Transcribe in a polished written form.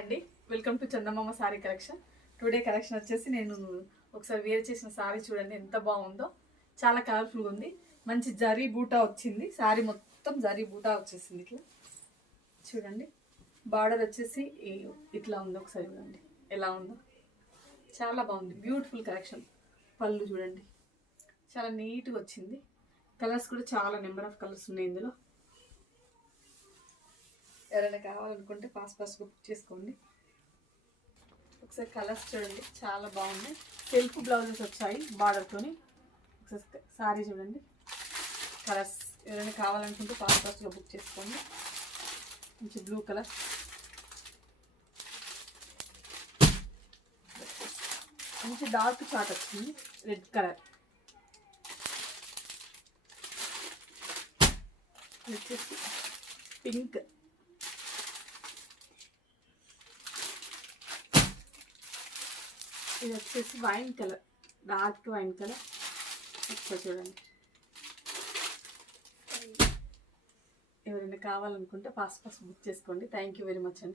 అండి, welcome to Chandamama sorry collection. Today collection వచ్చేసి నేను ఒకసారి వేర్ చేసిన సారీ చూడండి ఎంత బాగుందో. చాలా కలర్ఫుల్గా ఉంది. మంచి జరీ బూటా వచ్చింది. సారీ మొత్తం జరీ బూటా వచ్చేసింది. ఇట్లా చూడండి. బార్డర్ వచ్చేసి ఇట్లా ఉంది. ఒకసారి చూడండి ఎలా ఉందో. చాలా బాగుంది. Beautiful collection. పళ్ళు చూడండి చాలా నీట్గా వచ్చింది. కలర్స్ కూడా చాలా నెంబర్ ఆఫ్ కలర్స్ ఉన్నాయి ఇందులో. ఎవరైనా కావాలనుకుంటే ఫాస్ట్గా బుక్ చేసుకోండి. ఒకసారి కలర్స్ చూడండి చాలా బాగుంది. సెల్ఫ్ బ్లౌజెస్ వచ్చాయి బార్డర్తోని. ఒకసారి సారీ చూడండి కలర్స్. ఎవరైనా కావాలనుకుంటే ఫాస్ట్గా బుక్ చేసుకోండి. మంచి బ్లూ కలర్, మంచి డార్క్ చాట్ వచ్చింది. రెడ్ కలర్ వచ్చేసి పింక్, ఇది వచ్చేసి wine colour, dark wine colour. ఒకసారి చూడండి. ఎవరైనా కావాలనుకుంటే ఫాస్ట్ బుక్ చేసుకోండి. థ్యాంక్ యూ వెరీ మచ్ అండి.